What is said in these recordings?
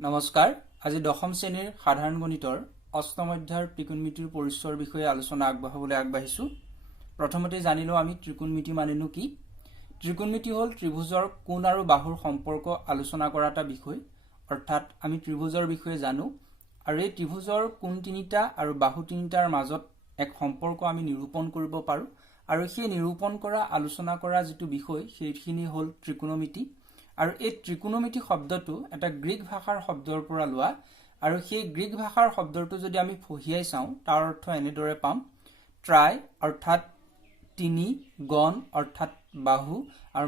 নমস্কাৰ আজি দশম শ্ৰেণীৰ সাধাৰণ গণিতৰ অষ্টম অধ্যায়ৰ ত্ৰিকোণমিতিৰ পৰিচয়ৰ বিষয়ে আলোচনা আগবঢ়াবলৈ আগবাঢ়িছো। প্ৰথমতে জানিলো আমি ত্ৰিকোণমিতি মানেনো কি। ত্ৰিকোণমিতি হ'ল ত্ৰিভুজৰ কোণ আৰু বাহুৰ সম্পৰ্ক আলোচনা কৰা এটা বিষয়। অৰ্থাৎ আমি ত্ৰিভুজৰ বিষয়ে জানো আৰু এই ত্ৰিভুজৰ কোণ তিনিটা আৰু বাহু তিনিটাৰ মাজত এক সম্পৰ্ক আমি নিৰূপণ কৰিব পাৰো আৰু সেই নিৰূপণ কৰা আলোচনা কৰা যেটো বিষয় সেইখিনি হ'ল ত্ৰিকোণমিতি। আৰু এই ত্ৰিকোণমিতি শব্দটো এটা গ্ৰীক ভাষাৰ শব্দৰ পৰা লোৱা আৰু সেই গ্ৰীক ভাষাৰ শব্দটো যদি আমি ফহিয়াই চাওঁ তাৰ অৰ্থ এনেদৰে পাম ট্ৰাই অৰ্থাৎ তিনি, গণ অৰ্থাৎ বাহু আৰু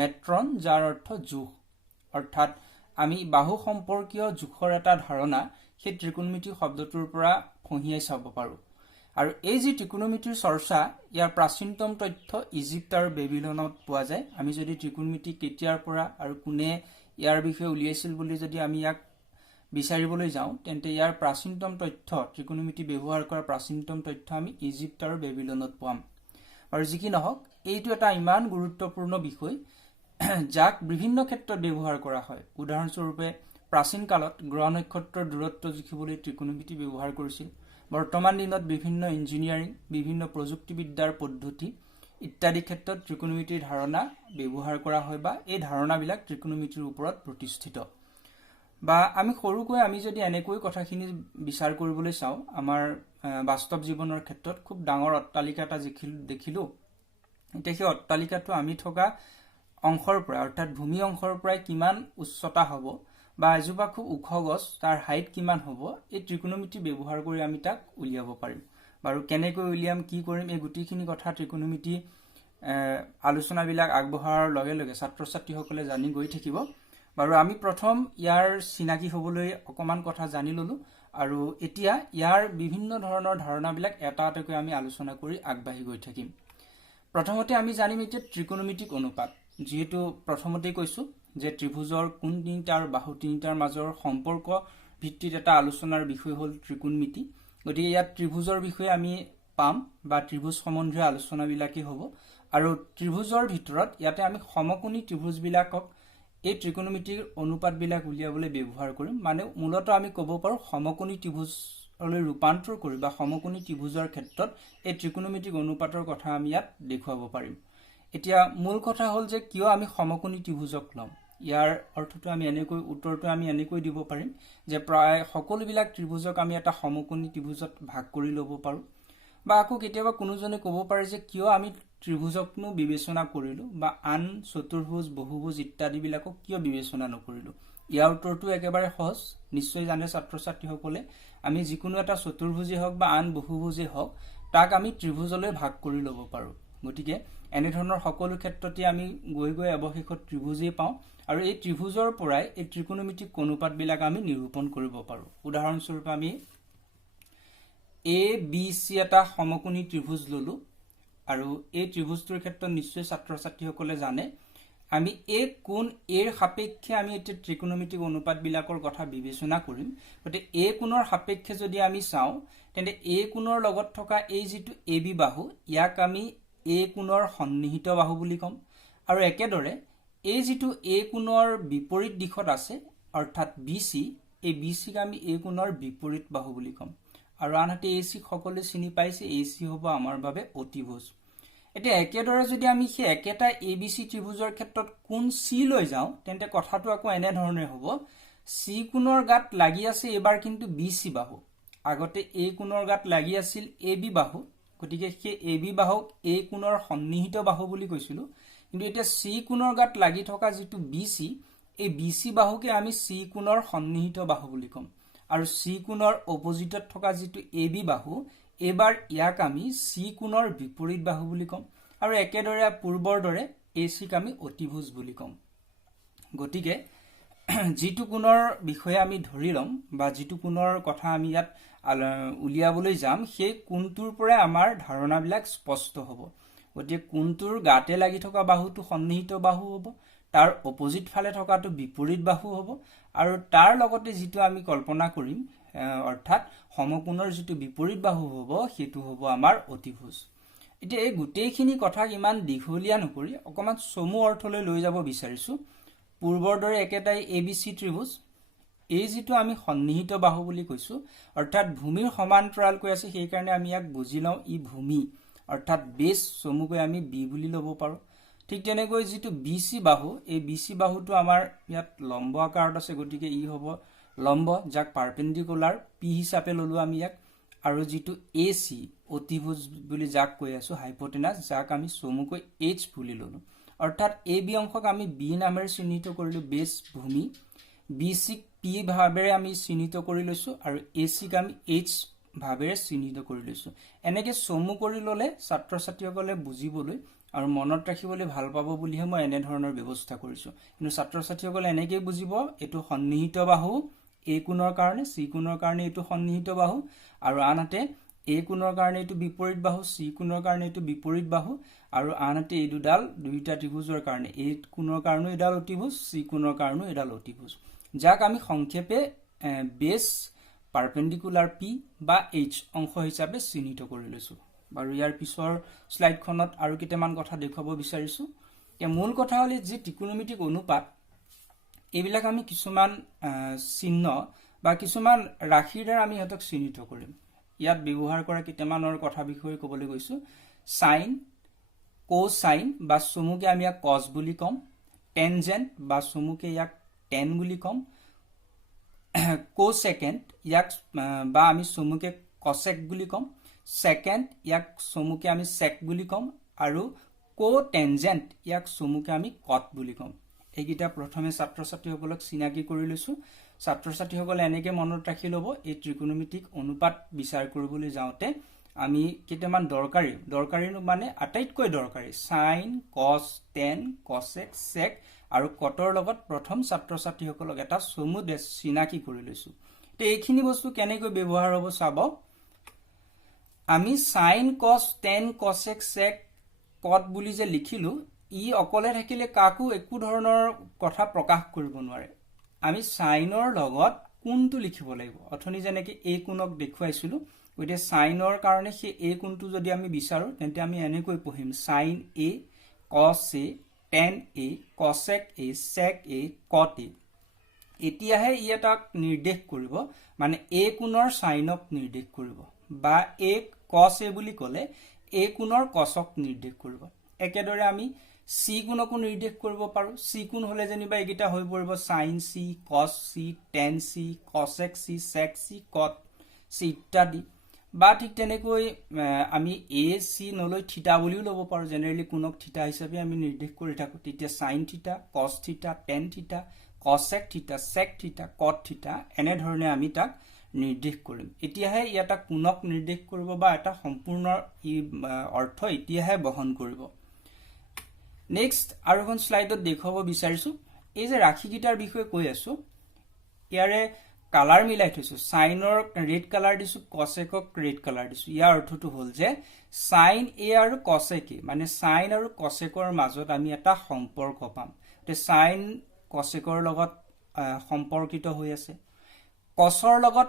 মেট্ৰন যাৰ অৰ্থ জোখ। অৰ্থাৎ আমি বাহু সম্পৰ্কীয় জোখৰ এটা ধাৰণা সেই ত্ৰিকোণমিতি শব্দটোৰ পৰা ফহিয়াই চাব পাৰো। আৰু এই যে ত্ৰিকোণমিতিৰ চৰ্চা ইয়াৰ প্ৰাচীনতম তথ্য ইজিপ্ত আৰু বেবিলনত পোৱা যায়। আমি যদি ত্ৰিকোণমিতি কেতিয়াৰ পৰা আৰু কোনে ইয়াৰ বিষয়ে উলিয়াইছিল বুলি যদি আমি ইয়াক বিচাৰিবলৈ যাওঁ তেন্তে ইয়াৰ প্ৰাচীনতম তথ্য ত্ৰিকোণমিতি ব্যৱহাৰ কৰা প্ৰাচীনতম তথ্য আমি ইজিপ্ত আৰু বেবিলনত পাম। আৰু যি কি নহওক এইটো এটা ইমান গুৰুত্বপূৰ্ণ বিষয় যাক বিভিন্ন ক্ষেত্ৰত ব্যৱহাৰ কৰা হয়। উদাহৰণস্বৰূপে প্ৰাচীন কালত গ্ৰহ নক্ষত্ৰৰ দূৰত্ব জুখিবলৈ ত্ৰিকোণমিতি ব্যৱহাৰ কৰিছিল। বৰ্তমান দিনত বিভিন্ন ইঞ্জিনিয়াৰিং, বিভিন্ন প্ৰযুক্তিবিদ্যাৰ পদ্ধতি ইত্যাদি ক্ষেত্ৰত ত্ৰিকোণমিতিৰ ধাৰণা ব্যৱহাৰ কৰা হয় বা এই ধাৰণাবিলাক ত্ৰিকোণমিতিৰ ওপৰত প্ৰতিষ্ঠিত। বা আমি সৰুকৈ আমি যদি এনেকৈ কথাখিনি বিচাৰ কৰিবলৈ চাওঁ, আমাৰ বাস্তৱ জীৱনৰ ক্ষেত্ৰত খুব ডাঙৰ অট্টালিকা এটা দেখিলো। এতিয়া সেই অট্টালিকাটো আমি থকা অংশৰ পৰা অৰ্থাৎ ভূমি অংশৰ পৰা কিমান উচ্চতা হ'ব বা এজোপা খুব ওখ গছ তাৰ হাইট কিমান হ'ব এই ত্ৰিকোণমিতি ব্যৱহাৰ কৰি আমি তাক উলিয়াব পাৰিম। বাৰু কেনেকৈ উলিয়াম, কি কৰিম, এই গোটেইখিনি কথা ত্ৰিকোণমিতি আলোচনাবিলাক আগবঢ়াৰ লগে লগে ছাত্ৰ ছাত্ৰীসকলে জানি গৈ থাকিব। বাৰু আমি প্ৰথম ইয়াৰ চিনাকি হ'বলৈ অকমান কথা জানি ললো আৰু এতিয়া ইয়াৰ বিভিন্ন ধৰণৰ ধাৰণাবিলাক এটা এটাকৈ আমি আলোচনা কৰি আগবাঢ়ি গৈ থাকিম। প্ৰথমতে আমি জানিম এতিয়া ত্ৰিকোণমিতিক অনুপাত। যিহেতু প্ৰথমতেই কৈছো যে ত্ৰিভুজৰ কোণ তিনিটা আৰু বাহু তিনিটাৰ মাজৰ সম্পৰ্ক ভিত্তিত এটা আলোচনাৰ বিষয় হ'ল ত্ৰিকোণমিতি। গতিকে ইয়াত ত্ৰিভুজৰ বিষয়ে আমি পাম বা ত্ৰিভুজ সম্বন্ধীয় আলোচনাবিলাকেই হ'ব আৰু ত্ৰিভুজৰ ভিতৰত ইয়াতে আমি সমকোণী ত্ৰিভুজবিলাকক এই ত্ৰিকোণমিতিৰ অনুপাতবিলাক উলিয়াবলৈ ব্যৱহাৰ কৰিম। মানে মূলত আমি ক'ব পাৰো সমকোণী ত্ৰিভুজলৈ ৰূপান্তৰ কৰি বা সমকোণী ত্ৰিভুজৰ ক্ষেত্ৰত এই ত্ৰিকোণমিতিক অনুপাতৰ কথা আমি ইয়াত দেখুৱাব পাৰিম। এতিয়া মূল কথা হ'ল যে কিয় আমি সমকোণী ত্ৰিভুজক ল'ম। ইয়াৰ অৰ্থটো আমি উত্তৰটো আমি এনেকৈ দিব পাৰিম যে প্ৰায় সকলোবিলাক ত্ৰিভুজক আমি এটা সমকোণী ত্ৰিভুজত ভাগ কৰি ল'ব পাৰো। বা আকৌ কেতিয়াবা কোনোজনে ক'ব পাৰে যে কিয় আমি ত্ৰিভুজকনো বিবেচনা কৰিলো বা আন চতুৰ্ভুজ, বহুভুজ ইত্যাদিবিলাকক কিয় বিবেচনা নকৰিলো। ইয়াৰ উত্তৰটো একেবাৰে সহজ। নিশ্চয় জানে ছাত্ৰ ছাত্ৰীসকলে আমি যিকোনো এটা চতুৰ্ভুজেই হওক বা আন বহুভুজেই হওক তাক আমি ত্ৰিভুজলৈ ভাগ কৰি ল'ব পাৰো। গতিকে এনেধৰণৰ সকলো ক্ষেত্ৰতে আমি গৈ গৈ অৱশেষত ত্ৰিভুজেই পাওঁ আৰু এই ত্ৰিভুজৰ পৰাই এই ত্ৰিকোণমিতিক অনুপাতবিলাক আমি নিৰূপণ কৰিব পাৰো। উদাহৰণস্বৰূপে আমি ABC এটা সমকোণী ত্ৰিভুজ ললো আৰু এই ত্ৰিভুজটোৰ ক্ষেত্ৰত নিশ্চয় ছাত্ৰ ছাত্ৰীসকলে জানে আমি এই কোণ এৰ সাপেক্ষে আমি এতিয়া ত্ৰিকোণমিতিক অনুপাতবিলাকৰ কথা বিবেচনা কৰিম। গতিকে এই কোণৰ সাপেক্ষে যদি আমি চাওঁ তেন্তে এই কোণৰ লগত থকা এই যিটো AB বাহু ইয়াক আমি এই কোণৰ সন্নিহিত বাহু বুলি ক'ম আৰু একেদৰে এই যিটো এই কোণৰ বিপৰীত দিশত আছে অৰ্থাৎ BC, এই BCক আমি এই কোণৰ বিপৰীত বাহু বুলি ক'ম। আৰু আনহাতে AC সকলোৱে চিনি পাইছে, AC হ'ব আমাৰ বাবে অতিভুজ। এতিয়া একেদৰে যদি আমি সেই একেটা ABC ত্ৰিভুজৰ ক্ষেত্ৰত কোণ C লৈ যাওঁ তেন্তে কথাটো আকৌ এনেধৰণে হ'ব C কোণৰ গাত লাগি আছে এবাৰ কিন্তু BC বাহু। আগতে এই কোণৰ গাত লাগি আছিল AB বাহু, গতিকে সেই AB বাহুক এই কোণৰ সন্নিহিত বাহু বুলি কৈছিলো। কিন্তু এতিয়া C কোণৰ গাত লাগি থকা যিটো BC, এই BC বাহুকে আমি C কোণৰ সন্নিহিত বাহু বুলি ক'ম আৰু C কোণৰ অপজিটত থকা যিটো AB বাহু এবাৰ ইয়াক আমি C কোণৰ বিপৰীত বাহু বুলি ক'ম আৰু একেদৰে পূৰ্বৰ দৰে ACক আমি অতিভুজ বুলি ক'ম। গতিকে যিটো কোণৰ বিষয়ে আমি ধৰি ল'ম বা যিটো কোণৰ কথা আমি ইয়াত উলিয়াবলৈ যাম সেই কোণটোৰ পৰাই আমাৰ ধাৰণাবিলাক স্পষ্ট হ'ব। গতিকে কোণটোৰ গাতে লাগি থকা বাহুটো সন্নিহিত বাহু হ'ব, তাৰ অপজিট ফালে থকাটো বিপৰীত বাহু হ'ব আৰু তাৰ লগতে যিটো আমি কল্পনা কৰিম অৰ্থাৎ সমকোণৰ যিটো বিপৰীত বাহু হ'ব সেইটো হ'ব আমাৰ অতিভুজ। এতিয়া এই গোটেইখিনি কথাক ইমান দীঘলীয়া নকৰি অকমান চমু অৰ্থলৈ লৈ যাব বিচাৰিছো। পূৰ্বৰ দৰে একেটাই ABC ত্ৰিভুজ, এই যেটো আমি সন্নিহিত বাহু বুলি কৈছো অৰ্থাৎ ভূমিৰ সমান্তৰাল কৈ আছে সেই কাৰণে আমি ইয়াক বুজি লওঁ ই ভূমি অৰ্থাৎ বেছ চমুকৈ আমি বি বুলি ল'ব পাৰো ঠিক তেনেকৈ যেটো বিসি বাহু এই বিসি বাহুটো আমাৰ ইয়াত লম্ব আকাৰত আছে গতিকে ই হ'ব লম্ব যাক পাৰপেন্ডিকুলাৰ পি হিচাপে ললো আমি ইয়াক আৰু যেটো এসি অতিভুজ বুলি যাক কৈ আছো হাইপোটেনাস যাক আমি চমুকৈ এইচ বুলি ললো অৰ্থাৎ এ বি অংশক আমি বি নামেৰে চিহ্নিত কৰিলো বেছ ভূমি বিসি পি ভাবেৰে আমি চিহ্নিত কৰি লৈছো আৰু এসি ক আমি এইচ ভাবেৰে চিহ্নিত কৰি লৈছো এনেকে চমু কৰি ললে ছাত্ৰ ছাত্ৰীসকলে বুজিবলৈ আৰু মনত ৰাখিবলৈ ভাল পাব বুলিহে মই এনে ধৰণৰ ব্যৱস্থা কৰিছো কিন্তু ছাত্ৰ ছাত্ৰীসকলে এনেকৈ বুজিব এটো সন্নিহিত বাহু এ কোণৰ কাৰণে সি কোণৰ কাৰণে এটো সন্নিহিত বাহু আৰু আনহাতে এ কোণৰ কাৰণে এটো বিপৰীত বাহু সি কোণৰ কাৰণে এটো বিপৰীত বাহু আৰু আনহাতে এই দুডাল দুইটা ত্ৰিভুজৰ কাৰণে এ কোণৰ কাৰণে এডাল অতিভুজ সি কোণৰ কাৰণে এডাল অতিভুজ যাক আমি সংক্ষেপে বেছ পাৰপেন্ডিকুলাৰ পি বা এইচ অংশ হিচাপে চিহ্নিত কৰি লৈছো বাৰু ইয়াৰ পিছৰ স্লাইডখনত আৰু কেইটামান কথা দেখুৱাব বিচাৰিছো যে মূল কথা হলে যে ত্ৰিকোণমিতিক অনুপাত এইবিলাক আমি কিছুমান চিহ্ন বা কিছুমান ৰাশিৰ দ্বাৰা আমি হতক চিহ্নিত কৰিম ইয়াত ব্যৱহাৰ কৰা কেইটামানৰ কথা বিষয়ে ক'বলৈ গৈছো সাইন কোসাইন বা চমুকে আমি ইয়াক কস বুলি কম টেনজেন্ট বা চমুকে ইয়াক টেন বুলি কম কোসেকেন্ড ইয়াক বা আমি চমুকে কসেক বুলি কম সেকেন্ড ইয়াক চমুকে আমি সেক বুলি কম আৰু কোটেনজেন্ট ইয়াক চমুকে আমি কট বুলি কম এইগিটা প্ৰথমে ছাত্ৰ ছাত্ৰীসকলক চিনাকি কৰি লৈছো ছাত্ৰ ছাত্ৰীসকলে এনেকে মনত ৰাখি লব এই ত্ৰিকোণমিতিক অনুপাত বিচাৰ কৰিবলৈ যাওতে আমি কেইটামান দৰকাৰী মানে আটাইতকৈ দৰকাৰী সাইন কস টেন কসেক সেক আৰু কটৰ লগত প্ৰথম ছাত্ৰ ছাত্ৰীসকলক এটা চমু চিনাকি কৰি লৈছো তে এইখিনি বস্তু কেনেকৈ ব্যৱহাৰ হ'ব চাব আমি সাইন কস টেন কসেক সেক কট বুলি যে লিখিলো ই অকলে থাকিলে কাকো একো ধৰণৰ কথা প্ৰকাশ কৰিব নোৱাৰে আমি সাইনৰ লগত কোনটো লিখিব লাগিব অথনি যেনেকৈ এই কোণক দেখুৱাইছিলো গতে সাইনৰ কাৰণে সেই এই কোণটো যদি আমি বিচাৰো তেন্তে আমি এনেকৈ পঢ়িম সাইন এ কস এ টেন এ কসেক এ সেক এ কট এ এতিয়াহে ই এটা নিৰ্দেশ কৰিব মানে এ কোণৰ সাইনক নিৰ্দেশ কৰিব বা এ কস এ বুলি ক'লে এ কোণৰ কসক নিৰ্দেশ কৰিব একেদৰে আমি সি কোণকো নিৰ্দেশ কৰিব পাৰো সি কোণ হলে যেনিবা এইগিটা হৈ পৰিব sine C cos C tan C cosec C sec C cot C ইত্যাদি বা ঠিক তেনেকৈ আমি এ সি নলৈ থিতা বুলিও ল'ব পাৰো জেনেৰেলি কোণক থিতা হিচাপে আমি নিৰ্দেশ কৰি থাকো তেতিয়া sine theta cos theta tan theta cosec theta sec theta cot theta এনে ধৰণে আমি তাক নিৰ্দেশ কৰিম এতিয়াহে ই এটা কোণক নিৰ্দেশ কৰিব বা এটা সম্পূৰ্ণ অৰ্থ এতিয়াহে বহন কৰিব নেক্সট আৰু এখন স্লাইডত দেখুৱাব বিচাৰিছো এই যে ৰাশিগিটাৰ বিষয়ে কৈ আছো ইয়াৰে কালাৰ মিলাই থৈছো সাইনৰ ৰেড কালাৰ দিছো কসেকক ৰেড কালাৰ দিছো ইয়াৰ অৰ্থটো হ'ল যে সাইন এ আৰু কসেক এ মানে সাইন আৰু কসেকৰ মাজত আমি এটা সম্পৰ্ক পাম তে সাইন কসেকৰ লগত সম্পৰ্কিত হৈ আছে কসৰ লগত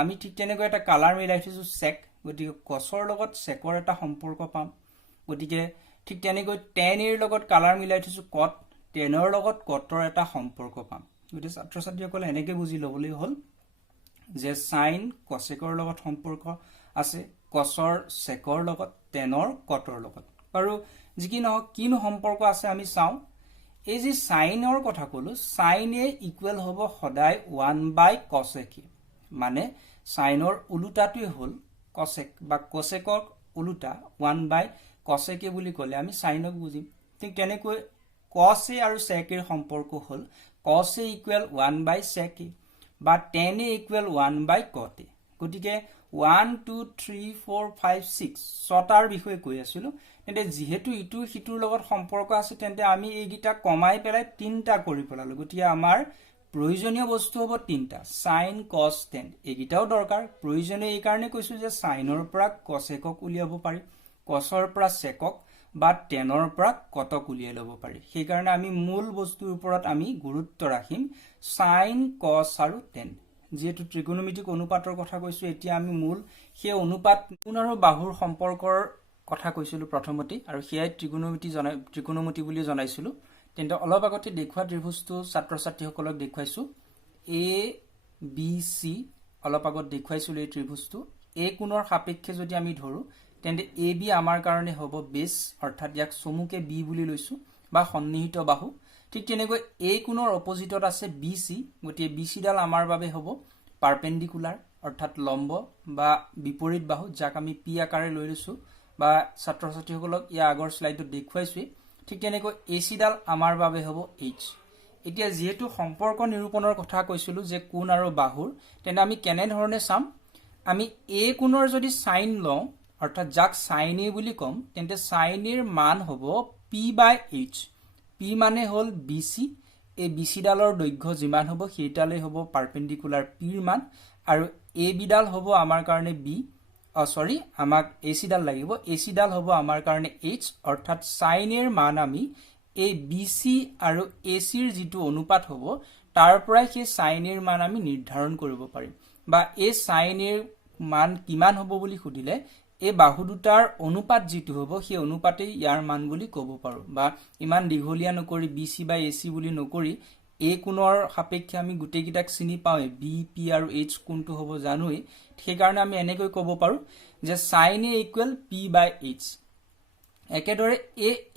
আমি ঠিক তেনেকৈ এটা কালাৰ মিলাই থৈছো সেক গতিকে কসৰ লগত সেকৰ এটা সম্পৰ্ক পাম গতিকে ঠিক তেনেকৈ টেন এৰ লগত কালাৰ মিলাই থৈছো কট টেনৰ লগত কটৰ এটা সম্পৰ্ক পাম গতিকে ছাত্ৰ ছাত্ৰীসকলে এনেকে বুজি ল'বলৈ হ'ল যে সাইন কসেকৰ লগত সম্পৰ্ক আছে কসৰ সেকৰ লগত টেনৰ কটৰ লগত আৰু যি নহওক কিনো সম্পৰ্ক আছে আমি চাওঁ এই যে সাইনৰ কথা কলো সাইন এ ইকুৱেল হ'ব সদায় 1/cosec মানে সাইনৰ উলুটাটোই হ'ল কসেক বা কসেকৰ উলুটা 1/cosec বুলি ক'লে আমি সাইনক বুজিম ঠিক তেনেকৈ cos a আৰু sec এৰ সম্পৰ্ক হ'ল cos a ইকুৱেল 1/sec বা tan a equal 1/cot a গতিকে 1 2 3 4 5 6 ছটাৰ বিষয়ে কৈ আছিলো তেন্তে যেহেতু ইটো হিতুৰ লগত সম্পৰ্ক আছে তেন্তে আমি এইগিটা কমাই পেলাই তিনটা কৰি পেলালো গতিকে আমাৰ প্ৰয়োজনীয় বস্তু হ'ব তিনটা sin cos tan এইগিটাও দৰকাৰ প্ৰয়োজনীয় এই কাৰণে কৈছো যে সাইনৰ পৰা কসেকক উলিয়াব পাৰি কসৰ পৰা সেকক বা টেনৰ পৰা কটক উলিয়াই ল'ব পাৰি সেই কাৰণে আমি মূল বস্তুৰ ওপৰত আমি গুৰুত্ব ৰাখিম sin cos আৰু tan যেহেতু ত্ৰিকোণমিতিক অনুপাতৰ কথা কৈছো এতিয়া আমি মূল সেই অনুপাত কোণ আৰু বাহুৰ সম্পৰ্কৰ কথা কৈছিলো প্ৰথমতে আৰু সেয়াই ত্ৰিকোণমিতি বুলি জনাইছিলো তেন্তে অলপ আগতে দেখুৱা ত্ৰিভুজটো ছাত্ৰ ছাত্ৰীসকলক দেখুৱাইছো এ বি চি অলপ আগত দেখুৱাইছিলোঁ এই ত্ৰিভুজটো এ কোণৰ সাপেক্ষে যদি আমি ধৰো তেন্তে এ বি আমাৰ কাৰণে হ'ব বেছ অৰ্থাৎ ইয়াক চমুকে বি বুলি লৈছো বা সন্নিহিত বাহু ঠিক তেনেকৈ এ কোণৰ অপজিটত আছে বি চি গতিকে বি চি ডাল আমাৰ বাবে হ'ব পাৰপেণ্ডিকুলাৰ অৰ্থাৎ লম্ব বা বিপৰীত বাহু যাক আমি পি আকাৰে লৈ লৈছো বা ছাত্ৰ ছাত্ৰীসকলক ইয়াৰ আগৰ স্লাইডত দেখুৱাইছোৱেই ঠিক তেনেকৈ এ চি ডাল আমাৰ বাবে হ'ব এইচ এতিয়া যেহেতু সম্পৰ্ক নিৰূপণৰ কথা কৈছিলো যে কোণ আৰু বাহুৰ তেনে আমি কেনে ধৰণে চাম আমি এ কোণৰ যদি সাইন লওঁ অৰ্থাৎ যাক সাইন এ বুলি কম তেন্তে সাইন এৰ মান হ'ব p/h p মানে হল bc এই bc ডালৰ দৈৰ্ঘ্য যিমান হ'ব সেইটালে হ'ব পাৰপেণ্ডিকুলাৰ p ৰ মান আৰু a b ডাল হ'ব আমাৰ কাৰণে b আমাক ac ডাল লাগিব ac ডাল হ'ব আমাৰ কাৰণে h অৰ্থাৎ সাইন এৰ মান আমি এই bc আৰু ac ৰ যিটো অনুপাত হ'ব তাৰ পৰাই সেই সাইন এৰ মান আমি নিৰ্ধাৰণ কৰিব পাৰিম বা এই সাইন এৰ মান কিমান হ'ব বুলি খুদিলে এই বাহু দুটাৰ অনুপাত যিটো হ'ব সেই অনুপাতেই ইয়াৰ মান বুলি ক'ব পাৰো বা ইমান দীঘলীয়া নকৰি bc বা ac বুলি নকৰি এ কোণৰ সাপেক্ষে আমি গুটেকিটাক চিনি পাওঁই b p আৰু h কোণটো হ'ব জানোই সেই কাৰণে আমি এনেকৈ ক'ব পাৰো যে sin a = p/h একেদৰে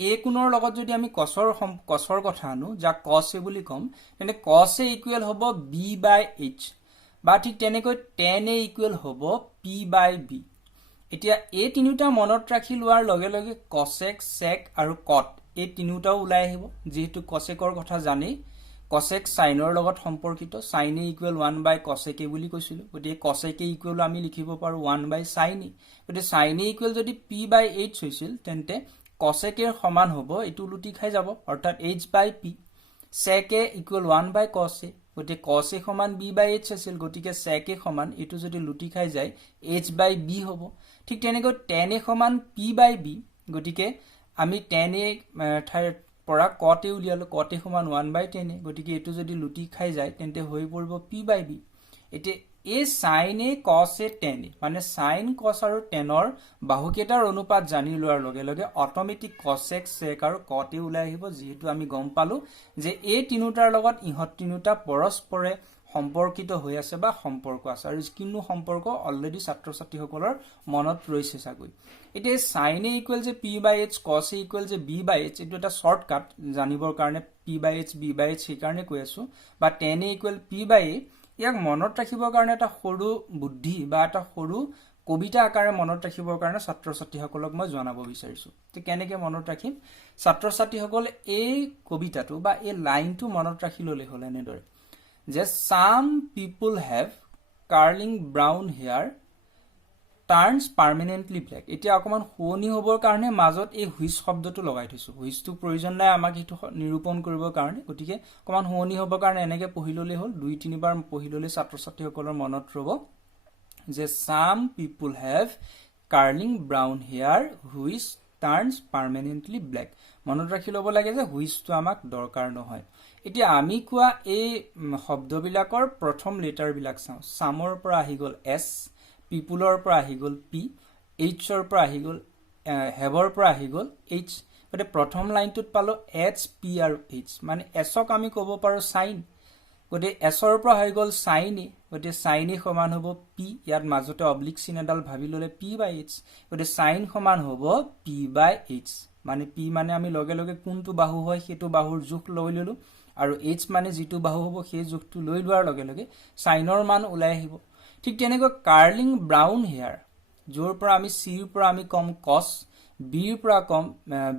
এ কোণৰ লগত যদি আমি কছৰ কথা আনো যাক cos a বুলি কম তেনে cos a = হ'ব b/h বা ঠিক তেনেকৈ tan a = হ'ব p/b এতিয়া এই তিনিটা মনত ৰাখি লোৱাৰ লগে লগে cosec sec আৰু cot এই তিনিটাও ওলাই আহিব যেহেতু cosecৰ কথা জানেই cosec sinৰ লগত সম্পৰ্কিত sin a = 1/cosec a বুলি কৈছিল গতিকে cosec a = আমি লিখিব পাৰো 1/sin a গতিকে sin a = যদি p/h হৈছিল তেন্তে cosec এর সমান হ'ব এটো লুটি খাই যাব অৰ্থাৎ h/p sec a = 1/cos a গতিকে cos a সমান b/h আছিল গতিকে sec a সমান এটো যদি লুটি খাই যায় h/b হ'ব ঠিক তেনেকৈ tan a সমান p/b গতিকে আমি tan a ঠাইৰ পৰা cot a উলিয়ালো cot a সমান 1/tan a গতিকে এটো যদি লুটি খাই যায় তেন্তে হৈ পৰিব p/b এতে এই sin a cos a tan a মানে sin cos আৰু tan ৰ বাহুকেইটাৰ অনুপাত জানি লোৱাৰ লগে লগে অটোমেটিক cosec sec আৰু cot a ওলাই আহিব যেহেতু আমি গম পালো যে এই তিনিটাৰ লগত ইহত তিনিটা পৰস্পৰে সম্পৰ্কিত হৈ আছে বা সম্পৰ্ক আছে আৰু কিনো সম্পৰ্ক অলৰেডি ছাত্ৰ ছাত্ৰীসকলৰ মনত ৰৈছে চাগৈ এতে sin a = যে p/h cos a = যে b/h এটো এটা শৰ্টকাট জানিবৰ কাৰণে p/h b/h সেই কাৰণে কৈ আছো বা tan a = p/a ইয়াক মনত ৰাখিবৰ কাৰণে এটা সৰু বুদ্ধি বা এটা সৰু কবিতা আকাৰে মনত ৰাখিবৰ কাৰণে ছাত্ৰ ছাত্ৰীসকলক মই জনাব বিচাৰিছো তে কেনেকৈ মনত ৰাখিম ছাত্ৰ ছাত্ৰীসকলে এই কবিতাটো বা এই লাইনটো মনত ৰাখি ললে হল এনেদৰে যে some people have curling brown hair turns permanently black এতিয়া অকমান শুনি হ'বৰ কাৰণে মাজত এই হুইচ শব্দটো লগাই থৈছো হুইচটো প্ৰয়োজন নাই আমাক এটো নিৰূপণ কৰিবৰ কাৰণে গতিকে অকমান শুনি হ'বৰ কাৰণে এনেকৈ পঢ়ি ললে হল দুই তিনিবাৰ পঢ়ি ললে ছাত্ৰ ছাত্ৰীসকলৰ মনত ৰব যে some people have curling brown hair which turns permanently black মনত ৰাখি ল'ব লাগে যে হুইচটো আমাক দৰকাৰ নহয় এতিয়া আমি কোৱা এই শব্দবিলাকৰ প্ৰথম লেটাৰ বিলাক চাওঁ সামৰ পৰা আহি গল s পিপুলৰ পৰা আহি গল p h ৰ পৰা আহি গল হেভৰ পৰা আহি গল h গতে প্ৰথম লাইনটোত পালো h p আৰু h মানে s ক আমি ক'ব পাৰো sin গতে s ৰ পৰা হৈ গল sin a গতে sin a সমান হ'ব p ইয়াত মাজতে অবলিক চিন এডাল ভাবি ললে p/h গতে sin সমান হ'ব p/h মানে p মানে আমি লগে লগে কোনটো বাহু হয় হেতু বাহুৰ জোখ লৈ ললো আৰু h মানে যিটো বাহু হ'ব সেই জোখটো লৈ লোৱাৰ লগে লগে সাইনৰ মান ওলাই আহিব ঠিক তেনেকৈ কাৰ্লিং ব্ৰাউন হেয়াৰ জোৰ পৰা আমি c ৰ পৰা আমি কম cos b ৰ পৰা কম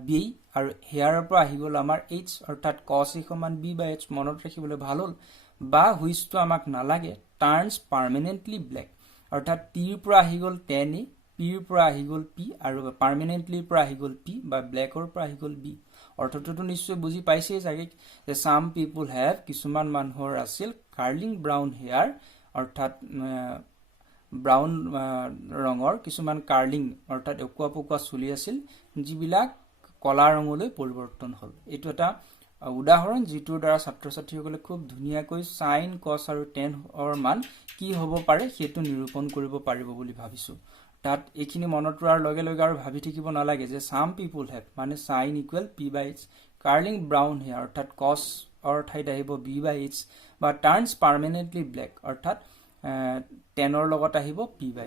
b আৰু হেয়াৰৰ পৰা আহি গল আমাৰ h অৰ্থাৎ cos a সমান b/h মনত ৰাখিবলৈ ভাল হল বা হুইচটো আমাক নালাগে টাৰ্নস পাৰ্মানেন্টলি ব্ল্যাক অৰ্থাৎ t ৰ পৰা আহি গল tan a p ৰ পৰা আহি গল p আৰু পাৰ্মানেন্টলি পৰা আহি গল p বা ব্ল্যাকৰ পৰা আহি গল b অৰ্থটোটো নিশ্চয় বুজি পাইছেই চাগে যে some people have কিছুমান মানুহৰ আছিল কাৰ্লিং ব্ৰাউন হেয়াৰ অৰ্থাৎ ব্ৰাউন ৰঙৰ কিছুমান কাৰ্লিং অৰ্থাৎ একুৱা পকুৱা চুলি আছিল যিবিলাক কলা ৰঙলৈ পৰিৱৰ্তন হল এটো এটা উদাহৰণ যিটোৰ দ্বাৰা ছাত্ৰ ছাত্ৰীসকলে খুব ধুনিয়াকৈ sin cos আৰু tan ৰ মান কি হ'ব পাৰে হেতু নিৰূপণ কৰিব পাৰিব বুলি ভাবিছো তাত এখিনি মনত ৰাৰ লগে লগে আৰু ভাবি থাকিব নালাগে যে some people have মানে sin = p/h curling brown hair অৰ্থাৎ cos অৰ ঠাইত আহিব b/h বা টাৰ্ণছ পাৰ্মানেণ্টলি ব্লেক অৰ্থাৎ টেনৰ লগত আহিব p/b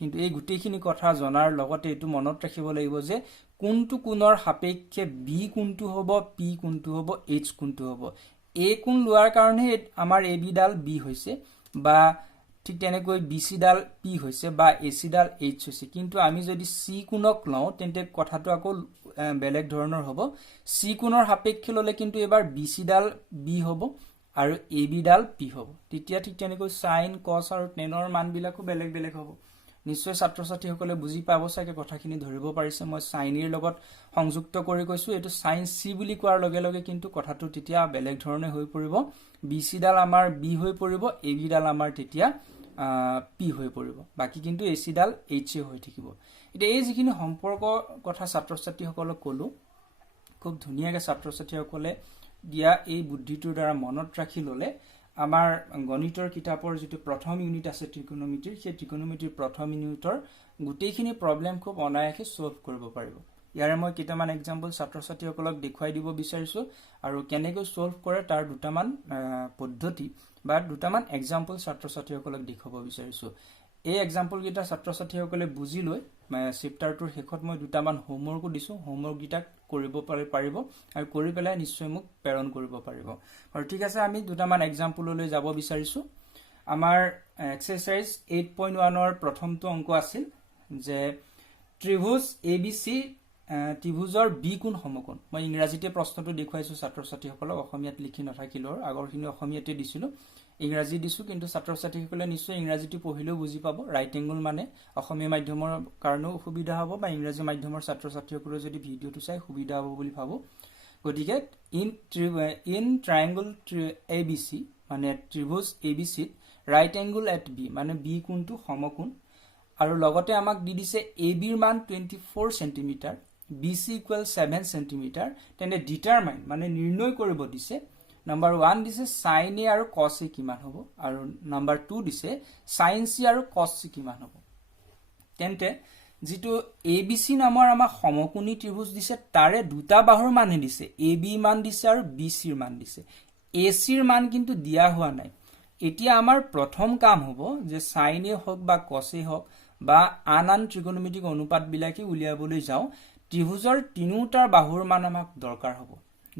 কিন্তু এই গোটেইখিনি কথা জনাৰ লগতে এইটো মনত ৰাখিব লাগিব যে কোনটো কোণৰ সাপেক্ষে b কোণটো হ'ব p কোণটো হ'ব h কোণটো হ'ব a কোণ লোৱাৰ কাৰণে আমাৰ ab ডাল b হৈছে বা ঠিক তেনেকৈ bc ডাল p হৈছে বা ac ডাল h হৈছে কিন্তু আমি যদি c কোণক লওঁ তেন্তে কথাটো আকৌ বেলেগ ধৰণৰ হ'ব c কোণৰ সাপেক্ষে ললে কিন্তু এবাৰ bc ডাল b হ'ব আৰু ab ডাল p হ'ব তেতিয়া ঠিক তেনেকৈ sin cos আৰু tanৰ মানবিলাকো বেলেগ বেলেগ হ'ব নিশ্চয় ছাত্ৰ ছাত্ৰীসকলে বুজি পাব চাগে কথাখিনি ধৰিব পাৰিছে মই sin এৰ লগত সংযুক্ত কৰি কৈছো এটো sin c বুলি কোৱাৰ লগে লগে কিন্তু কথাটো তেতিয়া বেলেগ ধৰণে হৈ পৰিব bc ডাল আমাৰ b হৈ পৰিব ab ডাল আমাৰ তেতিয়া p হৈ পৰিব বাকি কিন্তু ac ডাল h হৈ থাকিব এটা এই যিখিনি সম্পৰ্ক কথা ছাত্ৰ ছাত্ৰীসকলক কলো খুব ধুনীয়াকৈ ছাত্ৰ ছাত্ৰীসকলে দিয়া এই বুদ্ধিটোৰ দ্বাৰা মনত ৰাখি ললে আমাৰ গণিতৰ কিতাপৰ যেটো প্ৰথম ইউনিট আছে ত্ৰিকোণমিতিৰ সেই ত্ৰিকোণমিতিৰ প্ৰথম ইউনিটৰ গোটেইখিনি প্ৰবলেম খুব অনায়াসে সলভ কৰিব পাৰিব ইয়াৰে মই কেইটামান এক্সাম্পল ছাত্ৰ ছাত্ৰীসকলক দেখুৱাই দিব বিচাৰিছো আৰু কেনেকৈ সলভ কৰে তাৰ দুটামান পদ্ধতি বা দুটামান এক্সাম্পল ছাত্ৰ ছাত্ৰীসকলক দেখুৱাব বিচাৰিছো এই এক্সাম্পল কেইটা ছাত্ৰ ছাত্ৰীসকলে বুজি লৈ চেপ্টাৰটোৰ শেষত মই দুটামান হোমৱৰ্কো দিছো হোমৱৰ্ক গিটা কৰিব পাৰিব আৰু কৰি পেলাই নিশ্চয় মোক প্ৰেৰণ কৰিব পাৰিব আৰু ঠিক আছে আমি দুটামান এক্সাম্পললৈ যাব বিচাৰিছো আমাৰ এক্সাৰসাইজ 8.1 ৰ প্ৰথমটো অংক আছিল যে ত্ৰিভুজ ABC ত্ৰিভুজৰ বি কোণ সমকোণ মই ইংৰাজীতে প্ৰশ্নটো দেখুৱাইছো ছাত্ৰ ছাত্ৰীসকলক অসমীয়াত লিখি নাথাকিলো আগৰখিনি অসমীয়াতে দিছিলো ইংৰাজী দিছো কিন্তু ছাত্ৰ ছাত্ৰীসকলে নিশ্চয় ইংৰাজীটো পঢ়িলেও বুজি পাব ৰাইট এংগল মানে অসমীয়া মাধ্যমৰ কাৰণেও সুবিধা হ'ব বা ইংৰাজী মাধ্যমৰ ছাত্ৰ ছাত্ৰীসকলে যদি ভিডিওটো চাই সুবিধা হ'ব বুলি ভাবো গতিকে ইন ট্ৰায়াঙ্গল ABC মানে ত্ৰিভুজ ABC right angle at B মানে B কোণটো সমকোণ আৰু লগতে আমাক দি দিছে AB ৰ মান 24 সেন্টিমিটাৰ BC ইকুৱেল 7 সেন্টিমিটাৰ তেনে ডিটাৰমাইন মানে নিৰ্ণয় কৰিব দিছে নাম্বাৰ 1 দিছে sin A আৰু cos A কিমান হ'ব আৰু নাম্বাৰ 2 দিছে sin C আৰু cos C কিমান হ'ব তেন্তে যেটো ABC নামৰ আমাৰ সমকোণী ত্ৰিভুজ দিছে তাৰে দুটা বাহুৰ মান দিছে AB মান দিছে আৰু BC ৰ মান দিছে AC ৰ মান কিন্তু দিয়া হোৱা নাই এতিয়া আমাৰ প্ৰথম কাম হ'ব যে sin A হওক বা cos A হওক বা আন ত্ৰিকোণমিতিক অনুপাত বিলাকে উলিয়াবলৈ যাও ত্ৰিভুজৰ তিনিটাৰ বাহুৰ মান আমাক দৰকাৰ হ'ব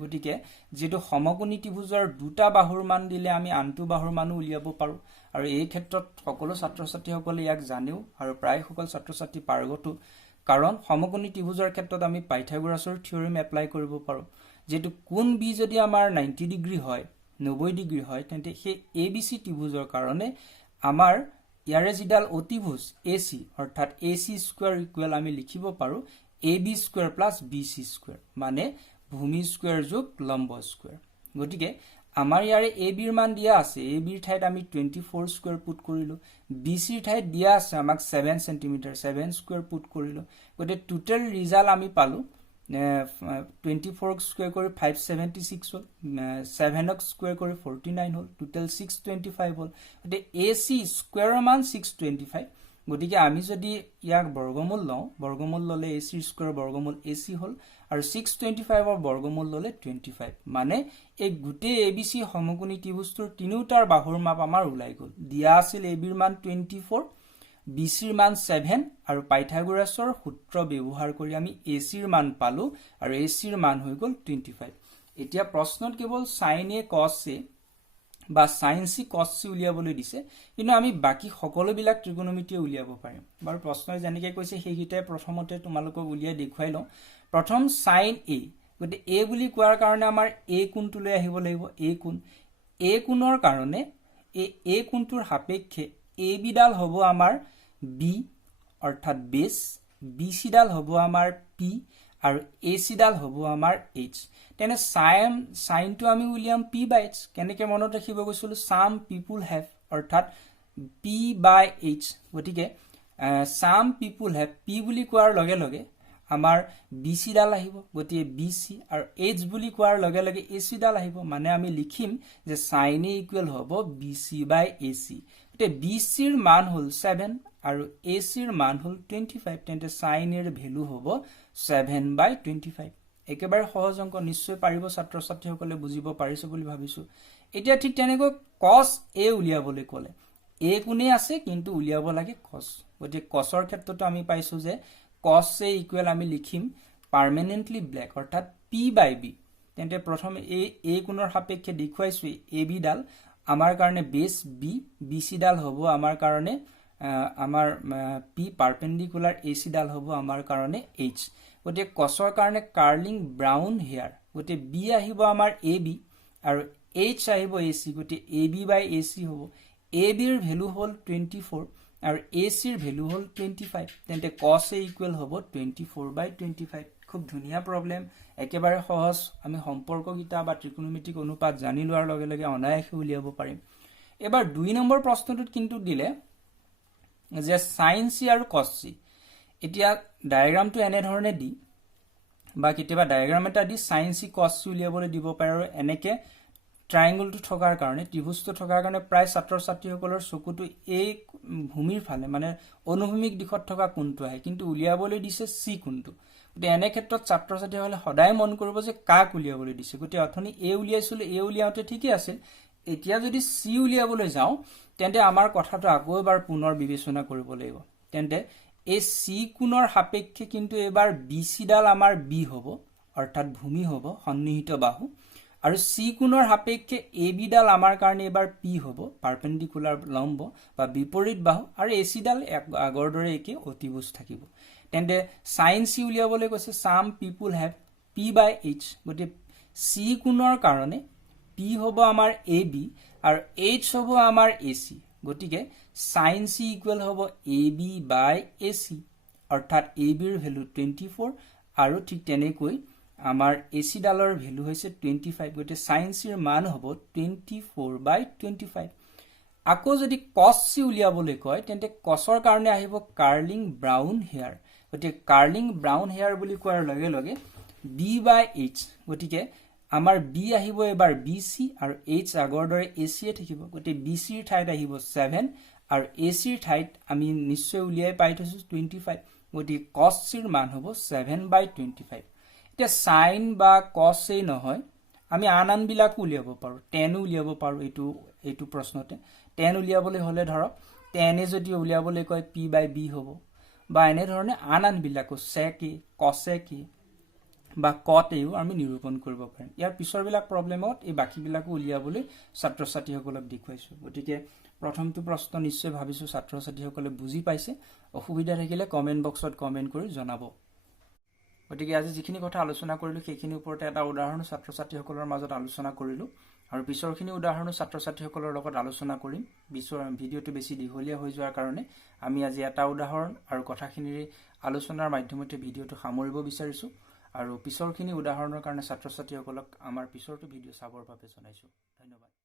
গতিকে যেটো সমকোণী ত্ৰিভুজৰ দুটা বাহুৰ মান দিলে আমি আনটো বাহুৰ মানো উলিয়াব পাৰো আৰু এই ক্ষেত্ৰত সকলো ছাত্ৰ ছাত্ৰীসকলে ইয়াক জানেও আৰু প্ৰায় সকল ছাত্ৰ ছাত্ৰী পাৰগত কাৰণ সমকোণী ত্ৰিভুজৰ ক্ষেত্ৰত আমি পাইথাগোৰাছৰ থিওৰেম এপ্লাই কৰিব পাৰো যেটো কোণ B যদি আমাৰ 90 ডিগ্ৰী হয় 90 ডিগ্ৰী হয় তেন্তে সেই ABC ত্ৰিভুজৰ কাৰণে আমাৰ ইয়াৰে যিডাল অতিভুজ AC অৰ্থাৎ AC স্কয়াৰ ইকুৱেল আমি লিখিব পাৰো AB square plus BC square মানে ভূমি স্কয়াৰ যোগ লম্ব স্কয়াৰ গতিকে আমাৰ ইয়াৰে AB ৰ মান দিয়া আছে AB ৰ ঠাইত আমি 24 স্কয়াৰ পুট কৰিলো BC ৰ ঠাইত দিয়া আছে আমাক 7 সেন্টিমিটাৰ 7 স্কয়াৰ পুট কৰিলো গতিকে টোটাল ৰিজাল্ট আমি পালো 24 স্কয়াৰ কৰি 576 হল 7 স্কয়াৰ কৰি 49 হল টোটাল 625 হল গতিকে AC স্কয়াৰৰ মান 625 গতিকে আমি যদি ইয়াক বৰ্গমূল লওঁ বৰ্গমূল ললে AC স্কয়াৰ বৰ্গমূল AC হল আৰু 625 ৰ বৰ্গমূল ললে 25 মানে এই গুটেই ABC সমকোণী ত্ৰিভুজটোৰ তিনিটাৰ বাহুৰ মাপ আমাৰ ওলাই গল দিয়া আছিল AB ৰ মান 24 BC ৰ মান 7 আৰু পাইথাগোৰাছৰ সূত্ৰ ব্যৱহাৰ কৰি আমি AC ৰ মান পালো আৰু AC ৰ মান হৈ গল 25 এতিয়া প্ৰশ্নত কেৱল sin A cos A বা sin C cos C উলিয়াবলৈ দিছে কিন্তু আমি বাকি সকলো বিলাক ত্ৰিকোণমিতি উলিয়াব পাৰিম বাৰু প্ৰশ্নই জানিকে কৈছে সেইগিটাই প্ৰথমতে তোমালোকক উলিয়াই দেখুৱাই লওঁ প্ৰথম sin A গতি A বুলি কোৱাৰ কাৰণে আমাৰ A কোণটো লৈ আহিব লাগিব A কোণৰ কাৰণে A কোণটোৰ সাপেক্ষে AB ডাল হ'ব আমাৰ B অৰ্থাৎ বেস BC ডাল হ'ব আমাৰ P আৰু AC ডাল হ'ব আমাৰ H তেনে sin টো আমি উলিয়াম P by H কেনেকৈ মনত ৰাখিব গৈছিল some people have অৰ্থাৎ P by H গতিকে some people have P বুলি কোৱাৰ লগে লগে আমাৰ BC ডাল আহিব গতিকে BC আৰু H বুলি কোৱাৰ লগে লগে AC ডাল আহিব মানে আমি লিখিম যে sin A ইকুৱেল হ'ব BC by AC গতিকে BC ৰ মান হ'ল 7 আৰু AC ৰ মান হ'ল 25 তেন্তে sin এৰ ভ্যালু হ'ব 7/25 একেবাৰে সহজ অংক নিশ্চয় পাৰিব ছাত্ৰ ছাত্ৰীসকলে বুজিব পাৰিছে বুলি ভাবিছো এতিয়া ঠিক তেনেকৈ cos a উলিয়াবলৈ ক'লে a কোণে আছে কিন্তু উলিয়াব লাগে cos গতিকে cosৰ ক্ষেত্ৰটো আমি পাইছো যে cos a ইকুৱেল আমি লিখিম পাৰ্মানেন্টলি ব্ল্যাক অৰ্থাৎ p/b তেন্তে প্ৰথম a কোণৰ সাপেক্ষে দেখুৱাইছো ab ডাল আমাৰ কাৰণে বেস b bc ডাল হ'ব আমাৰ কাৰণে আমাৰ p পাৰপেন্ডিকুলাৰ ac ডাল হ'ব আমাৰ কাৰণে h গতিকে cosৰ কাৰণে কাৰ্লিং ব্ৰাউন হেয়াৰ গতিকে b আহিব আমাৰ ab আৰু h আহিব ac গতিকে ab/ac হ'ব ab ৰ ভ্যালু হ'ল 24 আৰু ac ৰ ভ্যালু হ'ল 25 তেন্তে cos a ইকুৱেল হ'ব 24/25 খুব ধুনিয়া প্ৰবলেম একেবাৰে সহজ আমি সম্পৰ্কগিতা বা ত্ৰিকোণমিতিক অনুপাত জানি লোৱাৰ লগে লগে অনায়াসে উলিয়াব পাৰিম এবাৰ 2 নম্বৰ প্ৰশ্নটোত কিন্তু দিলে যে sin c আৰু cos c এতিয়া ডায়াগ্ৰামটো এনে ধৰণে দি বা কেতিয়াবা ডায়াগ্ৰাম এটা দি sin c cos c উলিয়াবলৈ দিব পাৰে আৰু এনেকে ট্ৰায়াঙ্গলটো থকাৰ কাৰণে ত্ৰিভুজটো থকাৰ কাৰণে প্ৰায় ছাত্ৰ ছাত্ৰীসকলৰ চকুটো এই ভূমিৰ ফালে মানে অনুভূমিক দিশত থকা কোণটো আহে কিন্তু উলিয়াবলৈ দিছে c কোণটো গতি এনে ক্ষেত্ৰত ছাত্ৰ ছাত্ৰীসকলে সদায় মন কৰিব যে কাক উলিয়াবলৈ দিছে গতি অথনি a উলিয়াইছিল a উলিয়াওতে ঠিকই আছিল এতিয়া যদি c উলিয়াবলৈ যাও তেন্তে আমাৰ কথাটো আকৌ এবাৰ পুনৰ বিবেচনা কৰিব লাগিব তেন্তে এই c কোণৰ সাপেক্ষে কিন্তু এবাৰ bc ডাল আমাৰ b হ'ব অৰ্থাৎ ভূমি হ'ব সন্নিহিত বাহু আৰু c কোণৰ সাপেক্ষে ab ডাল আমাৰ কাৰণে এবাৰ p হ'ব পাৰপেন্ডিকুলাৰ লম্ব বা বিপৰীত বাহু আৰু ac ডাল আগৰ দৰে একে অতিভুজ থাকিব তেন্তে sin c উলিয়াবলৈ কৈছে some people have p/h গতি c কোণৰ কাৰণে p হ'ব আমাৰ ab আৰু h হ'ব আমাৰ ac গতিকে sin c ইকুৱেল হ'ব ab/ac অৰ্থাৎ ab ৰ ভ্যালু 24 আৰু ঠিক তেনেকৈ আমাৰ ac ডালৰ ভ্যালু হৈছে 25 গতি sin c ৰ মান হ'ব 24/25 আকৌ যদি cos c উলিয়াবলৈ কয় তেন্তে cosৰ কাৰণে আহিব কাৰ্লিং ব্ৰাউন হেয়াৰ গতি কাৰ্লিং ব্ৰাউন হেয়াৰ বুলি কোৱাৰ লগে লগে b/h গতিকে আমাৰ b আহিব এবাৰ bc আৰু h আগৰ দৰে ac এ থাকিব গতি bc ৰ ঠাইত আহিব 7 আৰু ac ৰ ঠাইত আমি নিশ্চয় উলিয়াই পাই থৈছো 25 গতি cos c ৰ মান হ'ব 7/25 এতিয়া sin বা cos a নহয় আমি আন বিলাক উলিয়াব পাৰো tan উলিয়াব পাৰো এইটো প্ৰশ্নতে tan উলিয়াবলৈ হলে ধৰক tan এ যদি উলিয়াবলৈ কয় p/b হ'ব বা এনে ধৰণে আন বিলাকো sec a cos a বা cot a আমি নিৰূপণ কৰিব পাৰিম ইয়াৰ পিছৰ বিলাক প্ৰবলেমত এই বাকি বিলাকো উলিয়াবলৈ ছাত্ৰ ছাত্ৰীসকলক দেখুৱাইছো গতিকে প্ৰথমটো প্ৰশ্ন নিশ্চয় ভাবিছো ছাত্ৰ ছাত্ৰীসকলে বুজি পাইছে অসুবিধা থাকিলে কমেন্ট বক্সত কমেন্ট কৰি জনাব গতিকে আজি যিখিনি কথা আলোচনা কৰিলো সেইখিনি ওপৰতে এটা উদাহৰণ ছাত্ৰ ছাত্ৰীসকলৰ মাজত আলোচনা কৰিলো আৰু পিছৰখিনি উদাহৰণ ছাত্ৰ ছাত্ৰীসকলৰ লগত আলোচনা কৰিম ভিডিওটো বেছি দীঘলীয়া হৈ যোৱাৰ কাৰণে আমি আজি এটা উদাহৰণ আৰু কথাখিনিৰ আলোচনাৰ মাধ্যমতে ভিডিওটো সামৰিব বিচাৰিছো আৰু পিছৰখিনি উদাহৰণৰ কাৰণে ছাত্ৰ ছাত্ৰীসকলক আমাৰ পিছৰটো ভিডিও চাবৰ বাবে জনাইছো ধন্যবাদ